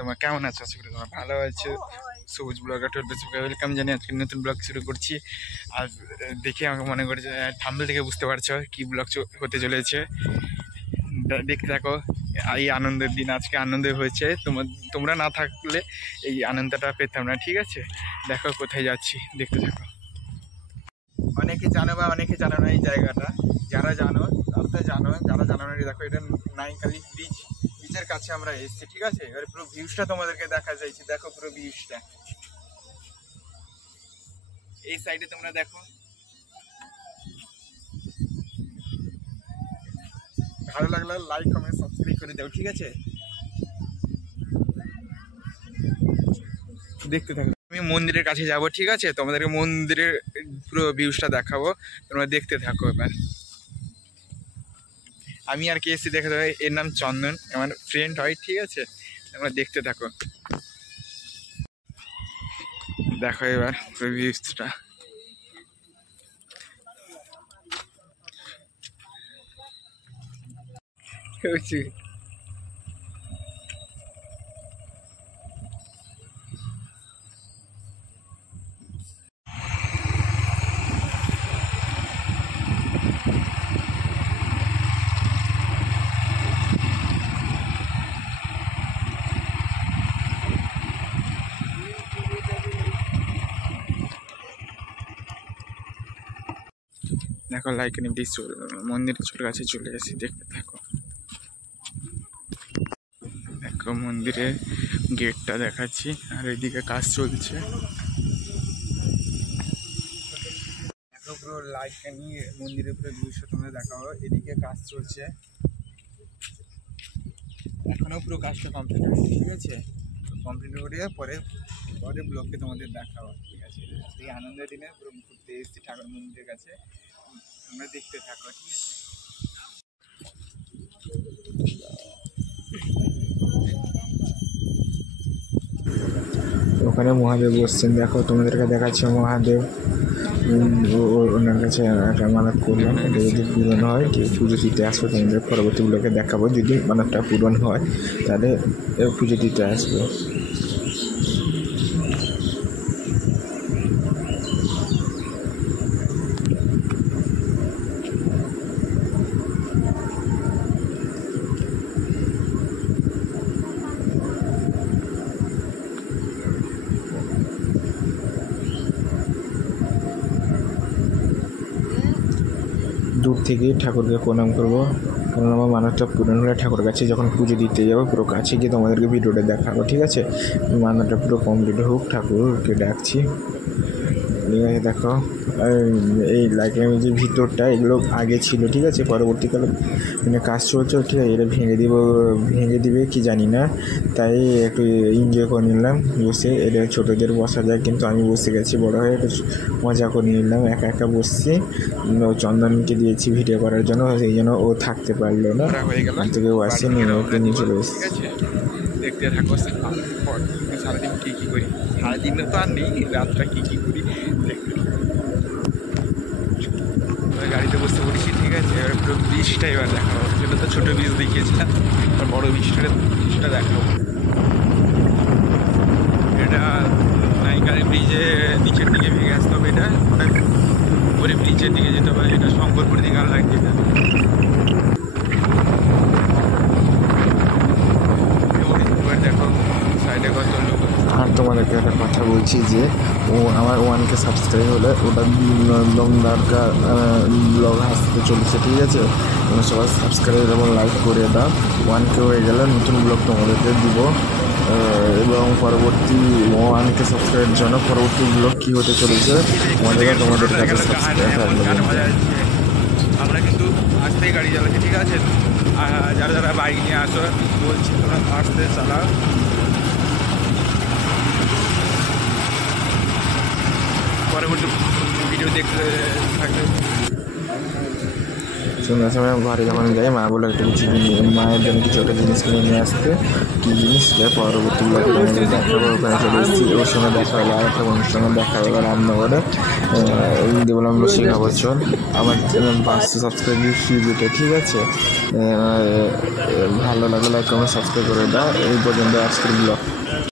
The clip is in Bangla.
তোমার কেমন আছো? আশা করি তোমার ভালো আছে। সবুজ ব্লগার ফেসবুকে ওয়েলকাম জানিয়ে আজকে নতুন ব্লগ শুরু করছি। আর দেখে আমাকে মনে করে যে থাম্বনেল থেকে বুঝতে পারছো কি ব্লগ হতে চলেছে। দেখতে থাকো। এই আনন্দের দিন আজকে আনন্দ হয়েছে, তোমরা না থাকলে এই আনন্দটা পেতাম না। ঠিক আছে, দেখো কোথায় যাচ্ছি, দেখতে থাকো। অনেকে জানো বা অনেকে জানো না এই জায়গাটা। যারা জানো তারা তো জানো, যারা জানো না দেখো, এটা নাইকালি বিচের কাছে আমরা এসেছি। ঠিক আছে, এবার পুরো ভিউজটা তোমাদেরকে দেখা যাচ্ছে। দেখো পুরো ভিউজটা এই সাইডে তোমরা দেখো। ভালো লাগলে লাইক কমেন্ট সাবস্ক্রাইব করে দাও। ঠিক আছে, দেখতে থাকো। আমি মন্দিরের কাছে যাব। ঠিক আছে, তোমাদেরকে মন্দিরের পুরো ভিউজটা দেখাবো, তোমরা দেখতে থাকো। এবার আমি আর কে এসেছি দেখে দেবো। এর নাম চন্দন, আমার ফ্রেন্ড হয়। ঠিক আছে, তোমরা দেখতে থাকো। দেখো এবার পুরো ভিউজটা। দেখো লাইক নিয়ে মন্দিরের ছোট কাছে চলে এসেছি, দেখতে থাকো। দেখো মন্দিরের গেটটা দেখাচ্ছি, আর এইদিকে কাজ চলছে। দেখো পুরো লাইট নিয়ে মন্দিরের পুরো দৃশ্য তোমরা দেখাবো। এদিকে কাজ চলছে, এখনো পুরো কাজটা কমপ্লিট হয়নি। ঠিক আছে, কমপ্লিট করে পরে ব্লগকে তোমাদের দেখাবো। ঠিক আছে, এই আনন্দের দিনে পুরো ঘুরতে এসেছি ঠাকুর মন্দিরের কাছে, তোমরা দেখতে থাকো। ঠিক আছে, ওখানে মহাদেব বসছেন। দেখো তোমাদেরকে দেখাচ্ছে মহাদেব। ওনার কাছে একটা মানত করলাম, এটা যদি পূরণ হয় কি পুজো দিতে আসবো। তোমাদের পরবর্তী ব্লগে দেখাবো। যদি মানতটা পূরণ হয় তাহলে পুজো দিতে আসবো। দূর থেকে ঠাকুরকে প্রণাম করবো, কারণ আমার মানতটা পূরণ হলে ঠাকুরের কাছে যখন পুজো দিতে যাবো পুরো কাছে গিয়ে তোমাদেরকে ভিডিওটা দেখাবো। ঠিক আছে, মানতটা পুরো কমপ্লিট হোক, ঠাকুরকে ডাকছি। ঠিক আছে, দেখো এই লাইটের যে ভিতরটা এগুলো আগে ছিল। ঠিক আছে, পরবর্তীকালে মানে কাজ চলছে। ঠিক আছে, এটা ভেঙে দিবে কি জানি না, তাই একটু এনজয় করে নিলাম বসে। এটা ছোটোদের বসা যায়, কিন্তু আমি বসে গেছি বড় হয়ে, একটু মজা করে নিলাম। একা একা বসছি, চন্দনকে দিয়েছি ভিডিও করার জন্য, সেই জন্য ও থাকতে পারলো না, থেকে ও আসেনি, ওকে নিয়ে চলে এসেছি। দেখতে থাকো সারাদিন কী কী করি। সারাদিনে তো আর নেই, রাতটা কী কী করি দেখতে। গাড়িতে বসতে পড়েছি। ঠিক আছে, এবার পুরো ব্রিজটা এবার দেখাবো। সেটা তো ছোটো ব্রিজ দেখিয়েছিলাম, আর বড়ো ব্রিজটা দেখাবো। এটা নাইকারি ব্রিজে নিচের দিকে ভেঙে আসতে হবে। এটা উপরে ব্রিজের দিকে যেতে হবে। এটা শঙ্করপুর দিকে আর লাগছে। এটা দেখো সাইডে কত লোক। আর তোমাদেরকে একটা কথা বলছি যে আমার 1K সাবস্ক্রাইব হলে ওটা দরকার ব্লগ আসতে চলেছে। ঠিক আছে, তোমরা সবাই সাবস্ক্রাইব এবং লাইক করে দাও। 1K হয়ে গেলে নতুন ব্লগ তোমাদেরকে দিব, এবং পরবর্তী 1K সাবস্ক্রাইবের জন্য পরবর্তী ব্লগ কী হতে চলেছে তোমাদের কাছে সাবস্ক্রাইব থাকবে। আমরা কিন্তু আসতেই গাড়ি চালাচ্ছি। ঠিক আছে, যারা যারা বাইক নিয়ে আসো বলছি তোমরা আসতে চালাও। পরবর্তী ভিডিও দেখতে থাকবে। সন্ধ্যার সময় ঘরে যখন যাই মা বলে একটা কিছু মায়ের জন্য কিছু একটা জিনিস কিনে নিয়ে আসতে, কী জিনিস পরবর্তী ব্লগে তোমাদের দেখাবো। ওখানে চলে এসেছি, ওর সঙ্গে দেখা হলো, আর একটা বন্ধুর সঙ্গে দেখা হলো রান্নাঘরে। দিয়ে বললাম শেখা বছর আমার 500 সাবস্ক্রাইব ভিডিওটা, ঠিক আছে? ভালো লাগলে লাইক কমেন্ট সাবস্ক্রাইব করে দাও। এই পর্যন্ত আজকের ব্লগ।